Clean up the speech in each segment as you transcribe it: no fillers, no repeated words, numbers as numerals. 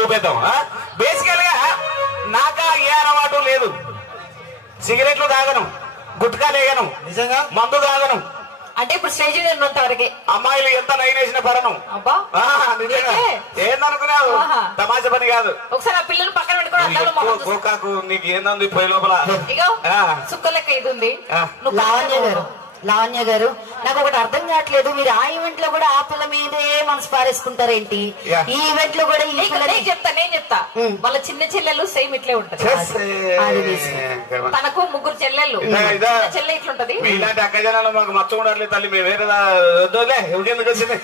ఊపేద్దాం. బేసికల్ గా నాకా ఏ అలవాటు లేదు. సిగరెట్లు తాగను, గుట్కా లేగను, నిజంగా మందు తాగను. అంటే ఇప్పుడు స్టేజ్ మీద ఉన్నంత వరకే అమ్మాయిలు ఎంత లైన్ వేసిన పడను. ఏందనుకున్నావు? తమాషా పని కాదు. ఒకసారి ఆ పిల్లలు పక్కన పెట్టుకుని గోకాకు నీకు ఏందంది పోయి లోపల సుక్క లెక్క ఇది ఉంది. లావణ్య గారు నాకు ఒకటి అర్థం కావట్లేదు. మీరు ఆ ఈవెంట్ లో కూడా ఆ పిల్ల మీదే మనసు పారేసుకుంటారేంటి? ఈ ఈవెంట్ లో కూడా నేను చెప్తా వాళ్ళ చిన్న చెల్లెలు సేమ్ ఇట్లే ఉంటది. తనకు 3 చెల్లెళ్ళు, చెల్లె ఇట్లుంటది. ఇలాంటి అక్క జనాలు మాకు మచ్చ ఉండట్లేదు తల్లి. మేము వేరే ఎందుకు వచ్చింది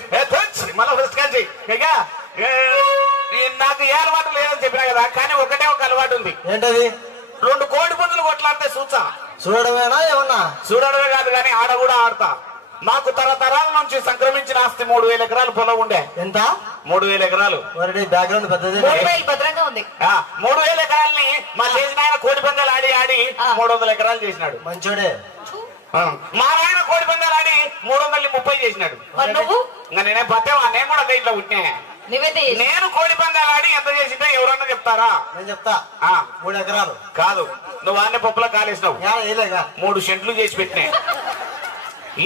మళ్ళీ ఫస్ట్ కాల్చి నాకు ఏ అలవాటు లేదని చెప్పినా కదా. కానీ ఒకటే ఒక అలవాటు ఉంది. ఏంటది? 2 కోడి పుంజులు కొట్లాడితే చూసా. చూడడమేనా? ఏమన్నా చూడడమే కాదు కానీ ఆడ కూడా ఆడతా. మాకు తరతరాల నుంచి సంక్రమించిన ఆస్తి 3000 ఎకరాలు పొలం ఉండే. ఎంత? 3000 ఎకరాలు. బ్యాక్గ్రౌండ్ పెద్దది. 3000 ఎకరాలని మా చేసిన ఆయన కోడి పందాలు ఆడి 300 ఎకరాలు చేసినాడు. మంచోడే. మా నాయన కోడి పందాలు ఆడి 330 చేసినాడు. ఇంకా నేనే పత్తే నేను కూడా అదే ఇట్లా పుట్టినా. నేను కోడి పందాలు ఆడి ఎంత చేసిందో ఎవరన్నా చెప్తారా? నేను చెప్తా. 3 ఎకరాలు కాదు, నువ్వు అన్ని పప్పులో కాలేసినావు. 3 సెంట్లు చేసి పెట్టినా.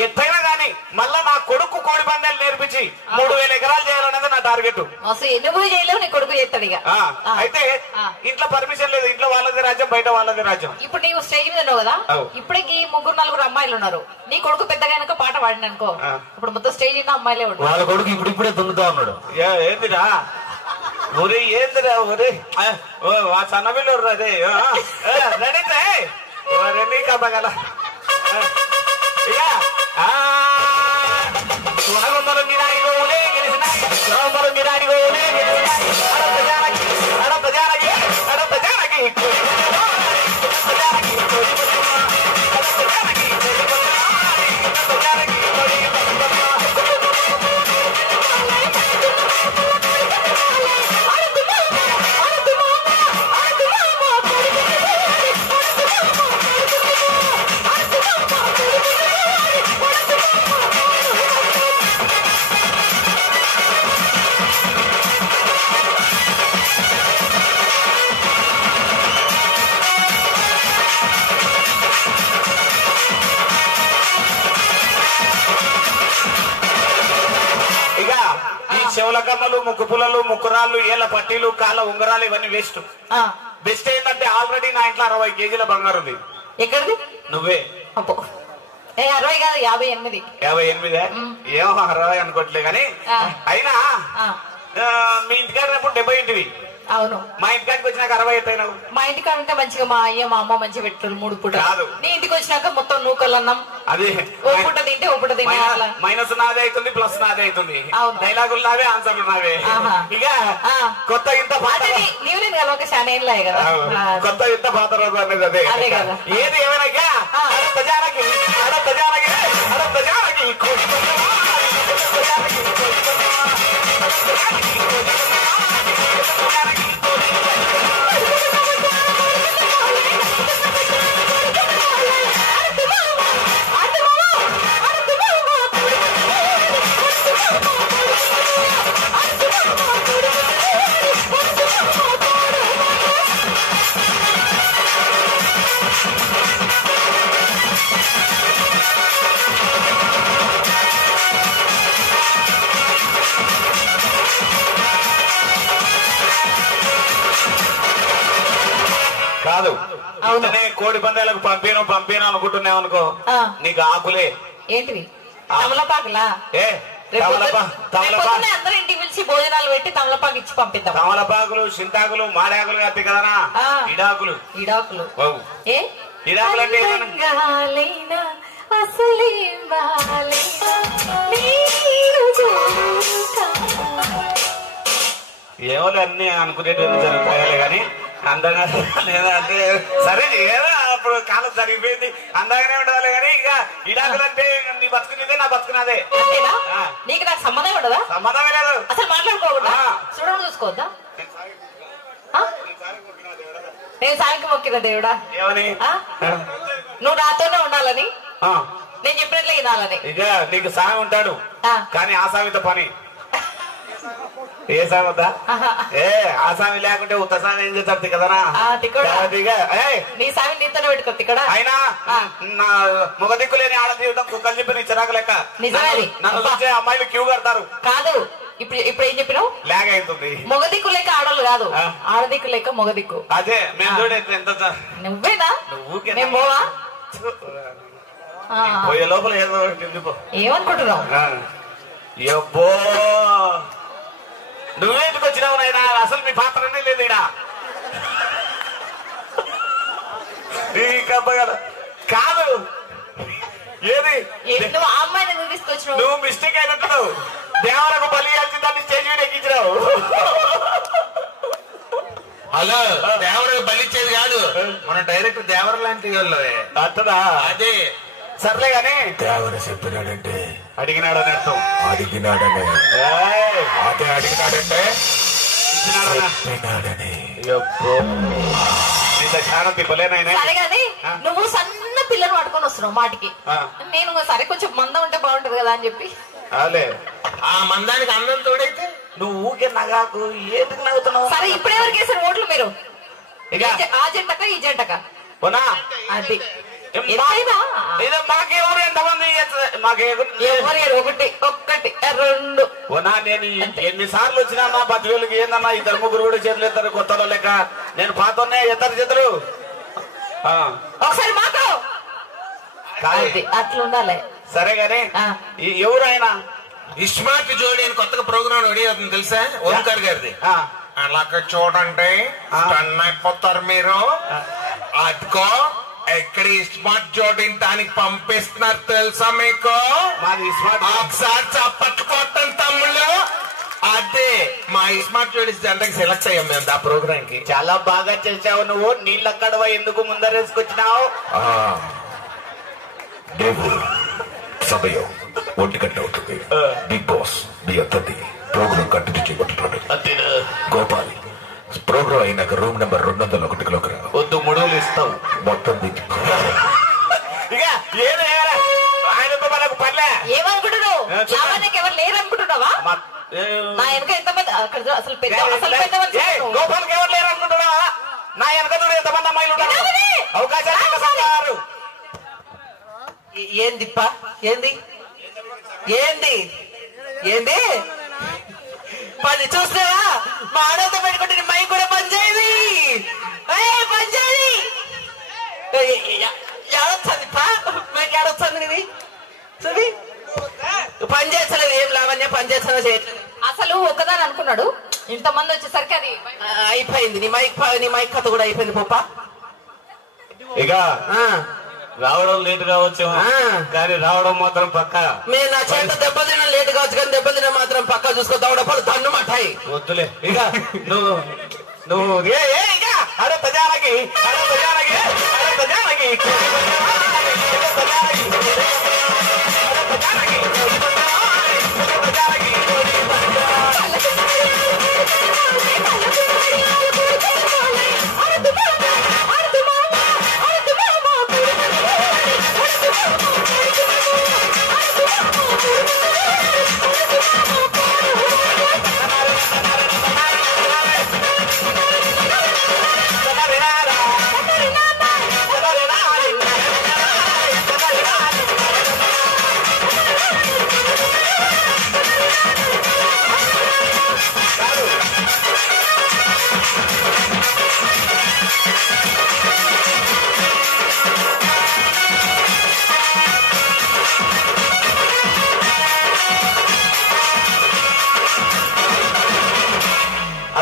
ఎత్తైనా గానీ మళ్ళా నా కొడుకు కోడి పందాలు నేర్పించి 3000 ఎకరాలు చేయాలన్నది నా టార్గెట్. కొడుకు చేస్తాడు. అయితే ఇంట్లో పర్మిషన్ లేదు. ఇంట్లో వాళ్ళది రాజ్యం, బయట వాళ్ళది రాజ్యం. ఇప్పుడు నీవు స్టేజ్ మీద ఉన్నావు కదా, ఇప్పటికి 3-4 అమ్మాయిలు ఉన్నారు. నీ కొడుకు పెద్దగా పాట పాడిన అనుకో, ఇప్పుడు మొత్తం స్టేజ్ మీద అమ్మాయిలే ఉంటారు. వాళ్ళ కొడుకు ఇప్పుడిప్పుడే దున్నుతా ఉన్నాడు. ఏందిరా ఒరే, ఏందిరా ఒరే సన్నపిల్లడు అదే రెడీ కమ్మగల చెవుల కమ్మలు, ముక్కు పుల్లలు, ముక్కురాళ్ళు, ఏళ్ల పట్టీలు, కాళ్ళ ఉంగరాలు ఇవన్నీ వేస్ట్. బెస్ట్ ఏంటంటే ఆల్రెడీ నా ఇంట్లో 60 కేజీల బంగారు ఉంది. ఎక్కడిది? నువ్వే. 60 కాదు 58. 58 ఏమో 60 అనుకోవట్లే గాని అయినా మీ ఇంటికాడ 70 ఇంటివి. అవును. మా ఇంటికాడికి వచ్చినాక 60 ఎట్టయినావు. మా ఇంటికాడ ఉంటే మంచిగా మా అయ్య మా అమ్మ మంచిగా పెట్టారు 3 పూట. కాదు, నీ ఇంటికి వచ్చినాక మొత్తం నూకలన్నం. అదే ఓ పూట తింటే ఓ పూట తినే. మైనస్ నాదే అవుతుంది, ప్లస్ నాదే అవుతుంది. డైలాగులు నావే, ఆన్సర్లు నావే. ఇక కొత్త ఇంత నీవు ఒక శానేలా కదా, కొత్త ఇంత పాత రోజు అనేది అదే. అదే కదా. ఏది ఏమైనా ప్రజానికి కాదు. అవునే కోడి పందాలకు పంపిను అనుకుంటున్నావు అనుకో, నీకు ఆకులే. ఏంటివి? తమలపాకులా? అందరూ ఇంటికి పిలిచి భోజనాలు పెట్టి తమలపాకు ఇచ్చి పంపిద్దాం. తమలపాకులు, చింతాకులు, మాడాకులు కాదు కదనా, ఇడాకులు. ఇడాకులు ఏ ఇడాకులు అంటే ఏమో అన్ని అనుకునేటువంటి జరుగుతాయి కానీ అందంగా లేదా అంటే సరే ఏదో అప్పుడు కాలం జరిగిపోయింది, అందంగానే ఉండాలి. కానీ ఇక ఇడాకులు అంటే నీ బతుకునేదే నా బతుకున్నదే. నీకు నాకు సంబంధం ఉండదా? సంబంధమే లేదు. అసలు మాట్లాడుకోవద్దా? చూడడం చూసుకోవద్దా? నేను సాయంకి మొక్కిన దేవుడా ఏమని? నువ్వు నాతోనే ఉండాలని, నేను చెప్పినట్లే వినాలని. ఇక నీకు సాయం ఉంటాడు కానీ ఆ సామిత పని ఏ సామెత? ఏ ఆ సామి లేకుంటే ఉత్త సామి ఏం చేస్తారు కదనా? నీ సామి నీతోనే పెట్టుకో ఇక్కడ. అయినా నా మొగ దిక్కు లేని ఆడ జీవితం కుక్కలు చెప్పి నీ చిరాకు లెక్క. నన్ను చూసే అమ్మాయిలు క్యూ కడతారు. కాదు ఇప్పుడు ఏం చెప్పినావు? లాగ్ అవుతుంది. మొగ దిక్కు లేక ఆడోళ్ళు కాదు, ఆడదిక్కు లేక మొగ దిక్కు. అదే మేము చూడే ఎంత నువ్వేనా? నేను పోవా? పోయే లోపల ఏదో ఏమనుకుంటున్నావు? ఎబ్బో నువ్వే ఎందుకు వచ్చినావు నాయనా? అసలు మీ పాత్రనే లేదు ఇడా. కాదు ఏది నువ్వు ఆ అమ్మాయిని నువ్వు తీసుకొచ్చినావు. నువ్వు మిస్టేక్ అయినట్టు దేవరకు బలి కలిసి దాన్ని స్టేజ్ మీద ఎక్కించినావు. హలో, దేవరకు బలిచ్చేది కాదు, మన డైరెక్ట్ దేవర లాంటి వాళ్ళు అట్టదా? అదే సర్లే గాని దేవర చెప్పినాడంటే అడిగినాడని అర్థం. అడిగినాడని అదే అడిగినాడంటే సరే గాని నువ్వు సన్న పిల్లలు పట్టుకొని వస్తున్నావు మాటికి. నేను సరే కొంచెం మందం ఉంటే బాగుంటది కదా అని చెప్పి ఆ మందానికి అందం తోడైతే నువ్వు ఊకే నగాకు ఏంటికి నవ్వుతున్నావు? సరే ఇప్పుడే ఎవరికి వేసారు ఓట్లు మీరు? ఆ జంటక ఈ జంటక అది మాకెవరు ఎంతమంది ఒకటి ఒక్కటి రెండు. నేను ఎన్నిసార్లు వచ్చినా మా 10,000కి ఏందన్నా ఇద్దరు ముగ్గురు కూడా చేతులు ఎత్తారు కొత్తలో లెక్క. నేను పాతోనే ఎత్తారు చేతులు. ఒకసారి మాకు అట్లా ఉండాలి. సరే గాని ఎవరు ఆయన? ఇస్మార్ట్ జోడీ అని కొత్తగా ప్రోగ్రామ్ రెడీ అవుతుంది తెలుసా, ఓంకార్ గారిది. అలాగే చూడండి స్టన్ అయిపోతారు మీరు. అదిగో ఎక్కడ స్మార్ట్ జోడీని దానికి పంపిస్తున్నారు తెలుసా మీకు? ఒకసారి చప్పట్లు కొట్టండి తమ్ముళ్ళు. అదే మా స్మార్ట్ జోడీస్ జంటకి సెలెక్ట్ అయ్యాం మేము ఆ ప్రోగ్రామ్ కి. చాలా బాగా చేసావు నువ్వు. నీళ్ళ కడవ ఎందుకు ముందరేసుకొచ్చినావు? సమయం 1 గంట అవుతుంది. బిగ్ బాస్ మీ అతన్ని ప్రోగ్రామ్ కంటిన్యూ చేయబడుతున్నాడు. గోపాల్ ప్రోగ్రామ్ అయినాక రూమ్ నెంబర్ 201 రా. వద్దు, 3 ఇస్తావు మొత్తం ఆయనతో మనకు పల్లె. ఏమనుకుంటున్నావు? ఎవరు లేరనుకుంటున్నావా? నా వెనక ఎంతమంది అసలు గోపాల్కి ఎవరు లేరు అనుకుంటున్నావా? నా వెనక చూడు ఎంతమంది అమ్మాయిలు ఉన్నారు. అవకాశాలు ఏందిప్ప ఏంది ఏంది ఏంది పని చూస్తావా? మా ఆడతో పెట్టుకుంటే నీ మైక్ కూడా పనిచేయది పనిచేయది. ఏడొచ్చింది మీకు ఏడొచ్చింది ఇది చూడి పని చేస్తలేదు. ఏం లావణ్య పని చేస్తానో చేయట్లేదు. అసలు ఒకదాని అనుకున్నాడు, ఇంతమంది వచ్చేసరికి అది అయిపోయింది. నీ మైక్ కథ కూడా అయిపోయింది పోప. ఇక రావడం లేట్ కావచ్చు కానీ రావడం మాత్రం పక్క. మేము నా చేత దెబ్బతిన లేట్ కావచ్చు కానీ దెబ్బతిన మాత్రం పక్క చూసుకో. దౌడపడు తన్ను మఠాయి వద్దులే. ఇక నువ్వు అరే తజానకి అరే తజానకి అరే తజానకి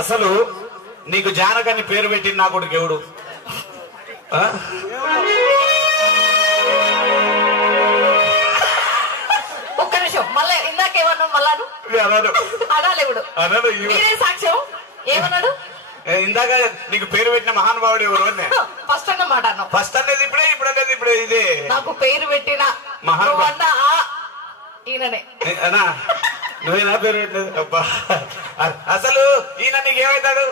అసలు నీకు జానకని పేరు పెట్టింది నా కొడుకు ఎవడు? ఒక్క నిమిషం మళ్ళీ ఇందాకేమన్నా మళ్ళాను అనాలి ఇప్పుడు. మీరే సాక్ష్యం ఏమన్నాడు? ఇందాక నీకు పేరు పెట్టిన మహానుభావుడు ఎవరు? ఫస్ట్ అన్నమాట. ఫస్ట్ అనేది ఇప్పుడే, ఇప్పుడు అనేది ఇప్పుడు ఇదే. నాకు పేరు పెట్టిన మహానుభావుడు ఈయననే. నువ్వేనా పేరు పెట్టినది? అబ్బా అసలు ఈయన నీకేమవుతాడు?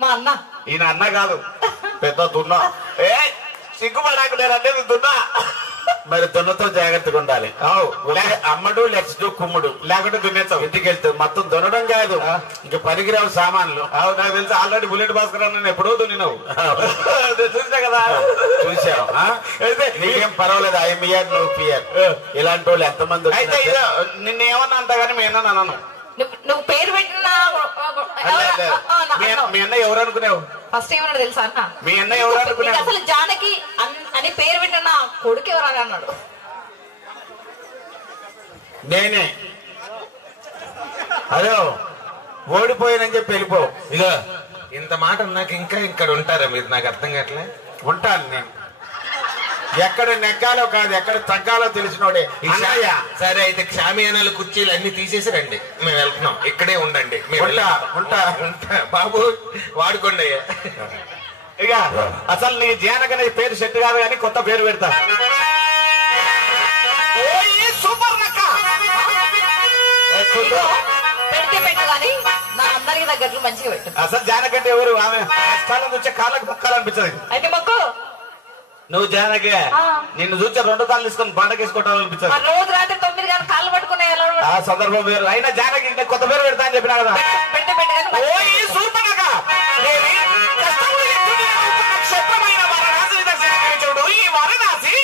మా అన్న. ఈయన అన్న కాదు, పెద్ద దున్నా. సిగ్గుపడాకు, నేను అంటే దున్నా. మరి దున్నతో జాగ్రత్తగా ఉండాలి. అమ్మడు లెట్స్ డూ కుమ్ముడు లేకుంటే దున్నేస్తావు. ఇంటికి వెళ్తే మొత్తం దున్నడం కాదు, ఇంకా పనికిరావు సామాన్లు. నాకు తెలిసి ఆల్రెడీ బుల్లెట్ భాస్కర్ నేను ఎప్పుడో దున్నినావు. చూసా కదా, చూసావు. అయితే నీకేం పర్వాలేదు. ఐఎంఈఆర్ నో పిఆర్. ఇలాంటి వాళ్ళు ఎంతమంది. అయితే నిన్న ఏమన్నా అంటా కానీ మీ అన్న నన్ను నువ్వు పేరు పెట్టినా మీ అన్న ఎవరు అనుకునేవు? ఫస్ట్ ఏమన్నాడు తెలుసా అన్న? మీ అన్న ఎవరు అనుకునే? అసలు జానకి అని పేరు పెట్టిన కొడుకు ఎవరని అన్నాడు. నేనే. అదే ఓడిపోయానని చెప్పి వెళ్ళిపో. ఇక ఇంత మాట నాకు ఇంకా ఇక్కడ ఉంటారా మీరు? నాకు అర్థం కావట్లే. ఉంటాను నేను. ఎక్కడ నెగ్గాలో కాదు ఎక్కడ తగ్గాలో తెలిసినోడే. సరే అయితే షామియానాలు కుర్చీలు అన్ని తీసేసి రండి, మేము వెళ్తున్నాం. ఇక్కడే ఉండండి. ఉంటా బాబు వాడుకోండి. ఇక అసలు నీ జానకనే పేరు సెట్ కాదు కానీ కొత్త పేరు పెడతా. సూపర్ పెడితే పెట్టగాని నా అందరికి దగ్గరలో మంచిగా పెట్టు. అసలు జానకంటే ఎవరు? ఆమె స్థానం వచ్చే కాళ్ళకి మొక్కాలనిపించదు. అయితే మొక్కు. నువ్వు జానకే నిన్ను చూస్తే 2 కాళ్ళు తీసుకొని బండకేసుకోవటాలనిపించదు. రోజు రాత్రి 9 గంటలు కాళ్ళు పట్టుకునే ఆ సందర్భం వేరు. అయినా జానకి కొత్త పేరు పెడతా అని చెప్పినా కదా. పెట్టే పెట్టగాని క్షేత్రమైన వారణాసిని దర్శించుడు ఈ వారణాసి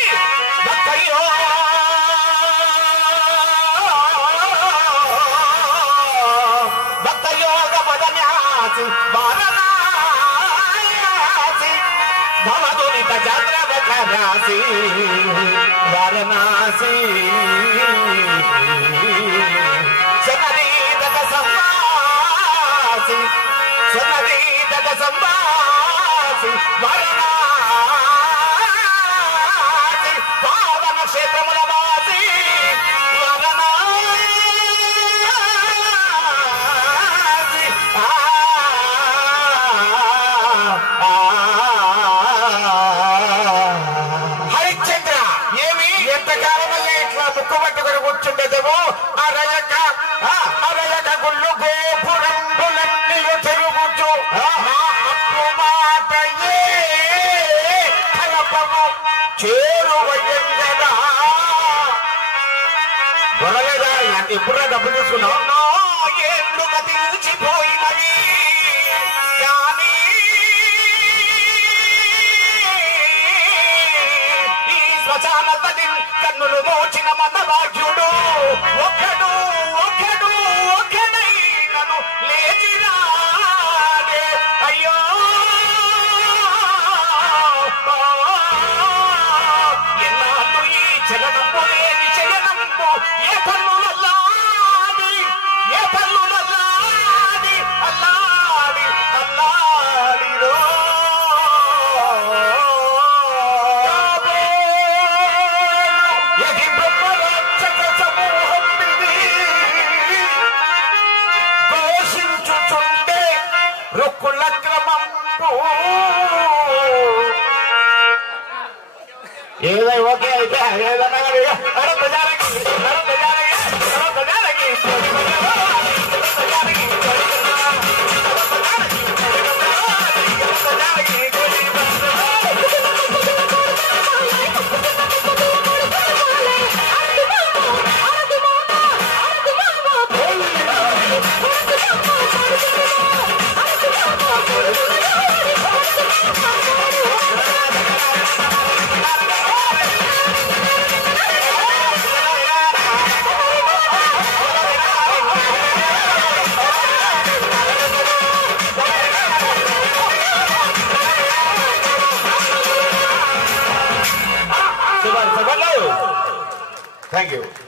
భక్తయ్యో భక్తయోగ పదన్యాసి వారణాసి భవదురిత జాత్ర రాసి వారణాసి సనరీదక సంవాసి సనరీదక సంవాసి వారణాసి పావన క్షేత్రముల వాసి వారణాసి హరిశ్చంద్ర ఏమి ఎంతకాలమల్లే ఇట్లా ముక్కు పట్టుకొని కూర్చుండేదేమో. అరయక గుళ్ళు గోపురంబులన్నీయు తిరుగుచు నా అప్పు మాటయే కలపము చేరువయ్యంగదా. గొడవలేదా? ఎప్పుడా డబ్బులు తీసుకున్నావు? ఏళ్ళు గతించిపోయినవి కానీ ఈ శ్మశాన తది కన్నులు మోచిన మన్నభాగ్యుడు ఒక్కడైనను లేచిరాడే. అయ్యో ఎన్నాళ్ళు ఈ చలనము లేని చయనము ఏ పన్నులల్లాడి అల్లాడిరో. ఇది బ్రహ్మరాక్షస సమూహం ఘోషించుచుండే రుక్కుల క్రమంబు. ఏదై ఓకే అయితే ఏదన్నా Thank you.